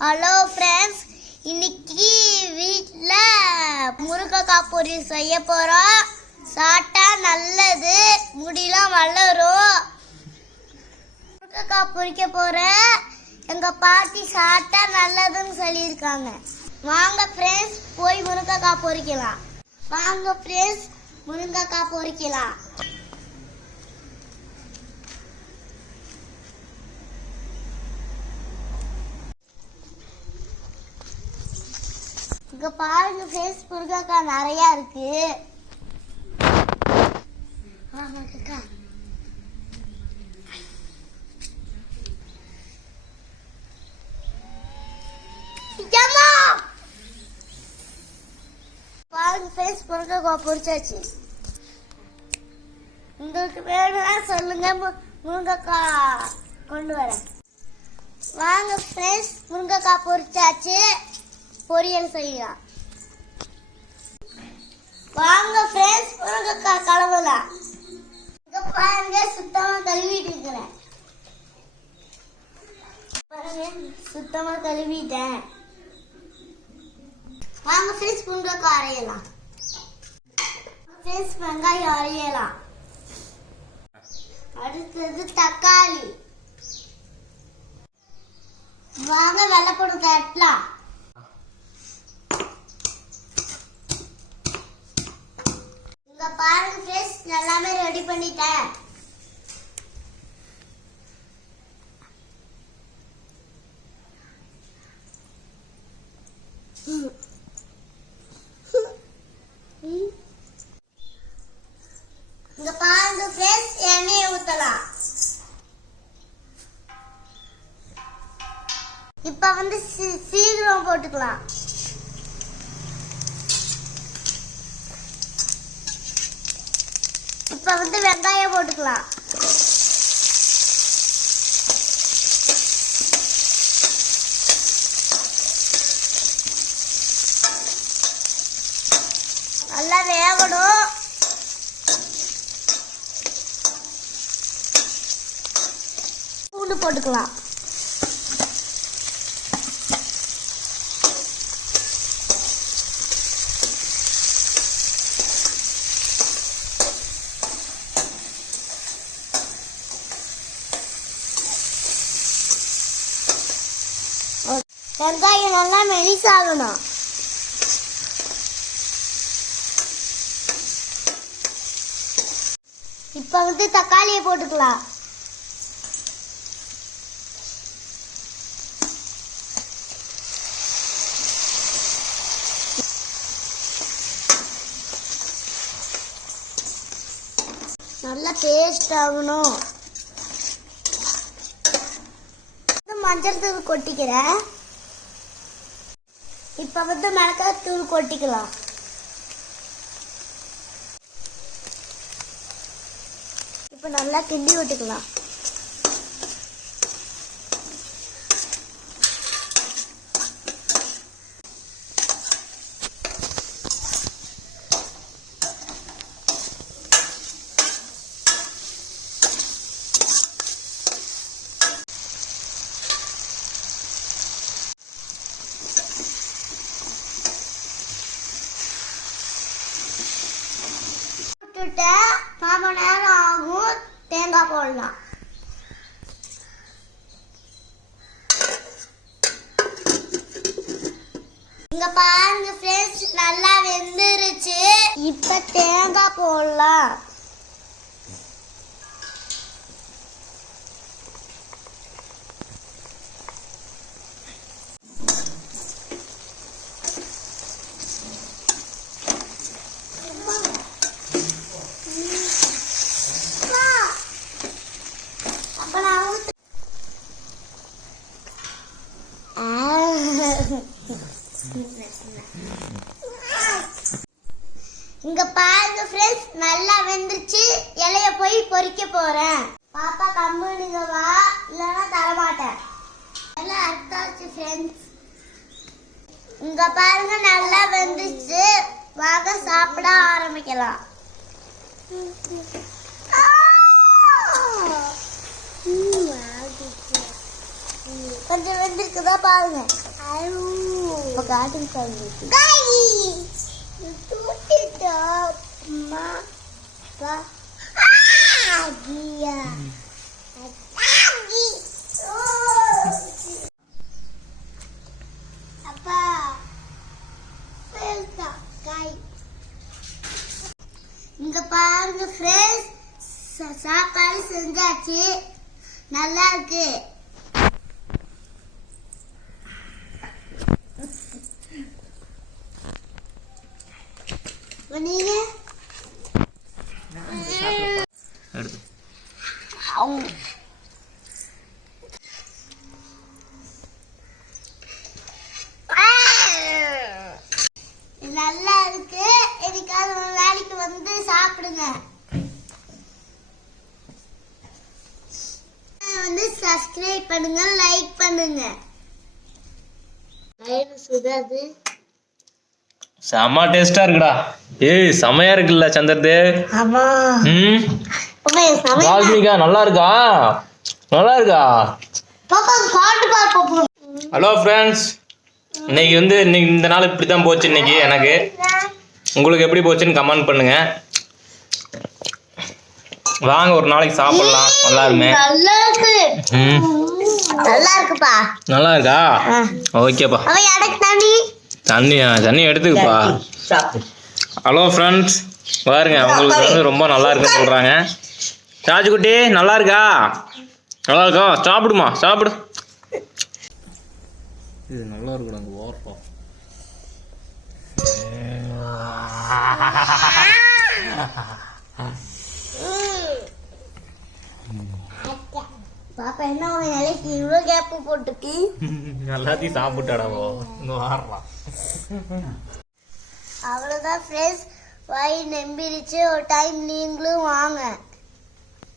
Hello friends இன்னைக்கு வீட்டில் முருங்கைக்காய் பொரியல் செய்ய போகிறோம் சாப்பிட்டா நல்லது. முடியெலாம் வளரும். முருங்கைக்காய் பொரிக்க போகிறேன் எங்கள் பாட்டி சாப்பிட்டா நல்லதுன்னு சொல்லியிருக்காங்க. வாங்க ஃப்ரெண்ட்ஸ் போய் முருங்கைக்காய் பொரிக்கலாம். வாங்க ஃப்ரெண்ட்ஸ் முருங்கைக்காய் பொரிக்கலாம். இங்க பாருங்க ஃபேஸ் முருங்கைக்காய் நிறைய இருக்கு. ஆமா, அக்கா. பாருங்க ஃபேஸ் முருங்கைக்காய் பொரிச்சாச்சு உங்களுக்கு வேணும்னா சொல்லுங்க மு- முருங்கைக்காய் கொண்டு வரேன். வாங்க ஃப்ரெண்ட்ஸ் முருங்கக்காய் பொரிச்சாச்சு பொரியல் செய்யலாம். வாங்க ஃப்ரெண்ட்ஸ் முருங்கைக்காய் கலவலாம். இங்க பாருங்க சுத்தமா கழுவிட்டு இருக்கிறேன். பாருங்க சுத்தமா கழுவிட்டேன். வாங்க ஃப்ரெண்ட்ஸ் முருங்கைக்காய் அரையலாம். ஃப்ரெண்ட்ஸ் வெங்காயம் அரையலாம். அடுத்தது தக்காளி. வாங்க வெள்ளைப்பூடு தட்டலாம் இங்க பாருங்க ஃப்ரெண்ட்ஸ் எல்லாமே ரெடி பண்ணிட்டேன். இங்க பாருங்க ஃப்ரெண்ட்ஸ் எண்ணெயை ஊத்தலாம். இப்ப வந்து சீக்கிரம் போட்டுக்கலாம். இப்ப வந்து வெங்காயம் போட்டுக்கலாம். நல்லா வேகணும். பூண்டு போட்டுக்கலாம். வெங்காயம் நல்லா மெலிசாகணும். இப்போ வந்து தக்காளியை போட்டுக்கலாம். நல்லா டேஸ்ட் ஆகணும். மஞ்சள் தூள் கொட்டிக்கிறேன். இப்ப வந்து மிளகாய் தூள் கொட்டிக்கலாம். இப்ப நல்லா கிண்டி விட்டுக்கலாம். விட்டுட்டு கால் நேரம் ஆகும். தேங்காய் போடலாம். இங்க பாருங்க ஃப்ரெண்ட்ஸ் நல்லா வெந்துருச்சு. இப்ப தேங்காய் போடலாம். இங்க பாருங்க ஃப்ரெண்ட்ஸ் நல்லா வெந்துருச்சு. இலைய போய் பொறிக்க போறேன். பாப்பா கம்பெனிங்க வா. இல்லைன்னா தரமாட்டேன். நல்லா அர்த்தாச்சு ஃப்ரெண்ட்ஸ் இங்க பாருங்க நல்லா வெந்துருச்சு. வாங்க சாப்பிட ஆரம்பிக்கலாம். கொஞ்சம் வெந்திருக்குதா பாருங்க. இப்போ காட்டன் சாமி அம்மா அப்பா ஆகியா அப்பா பெருசா காய் இங்க பாருங்க ஃப்ரெண்ட்ஸ் சாப்பாடு செஞ்சாச்சு. நல்லா இருக்கு. எடுத்து. நல்லா இருக்கு. எனக்காவது ஒரு வேலைக்கு வந்து சாப்பிடுங்க. வந்து சப்ஸ்கிரைப் பண்ணுங்க லைக் பண்ணுங்க. சுதாது செம்ம டேஸ்டா இருக்குடா. ஏய் செமையா இருக்குல்ல சந்திரதே. ஆமா. ம்? சமையல் வால்மீகா நல்லா இருக்கா? நல்லா இருக்கா? பாப்பா சாப்பிட்டு பார்ப்போம் ஹலோ ஃப்ரெண்ட்ஸ் இன்னைக்கு வந்து இன்னைக்கு இந்த நாள் இப்படி தான் போச்சு இன்னைக்கு எனக்கு. உங்களுக்கு எப்படி போச்சுன்னு கமெண்ட் பண்ணுங்க. வாங்க ஒரு நாளைக்கு சாப்பிடலாம். எல்லாருமே நல்லா இருக்கு. ம். நல்லா இருக்குப்பா. நல்லா இருக்கா? ஓகேப்பா. அவ எனக்கு தண்ணி தண்ணி தண்ணி எடுத்துக்கப்பா. ஹலோ ஃப்ரெண்ட்ஸ் பாருங்க உங்களுக்கு வந்து ரொம்ப நல்லா இருக்குன்னு சொல்றாங்க. ராஜுக்குட்டி நல்லா இருக்கா? நல்லா இருக்கா? சாப்பிடுமா சாப்பிடு. இது நல்லா இருக்கும் அந்த ஓரம் பாப்பா என்ன உன் இலைக்கு இவ்வளோ கேப்பு போட்டுருக்கு? எல்லாத்தையும் சாப்பிட்டாடாவோ இங்க வாடுறான் அவ்வளோதான் ஃப்ரெண்ட்ஸ் வாய் நம்பிடுச்சு ஒரு டைம் நீங்களும் வாங்க.